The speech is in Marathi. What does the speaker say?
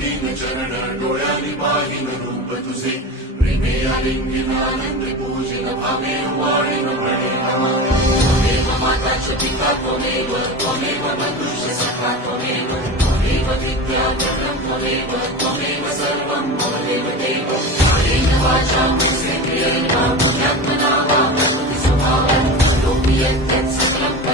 दीन चरण डोळ्यांनी पाहिन रूप तुझे प्रेमे आलिंगन आनंद पूजन भावे वाळीन म्हणे नमा त्वमेव माता च पिता त्वमेव त्वमेव बंधुश्च सखा त्वमेव त्वमेव विद्या धनं त्वमेव त्वमेव सर्वं मम देव देव कायेन वाचा मनसेन्द्रियेण बुद्ध्यात्मना वा प्रकृति स्वभावात् करोमि यत् सकलं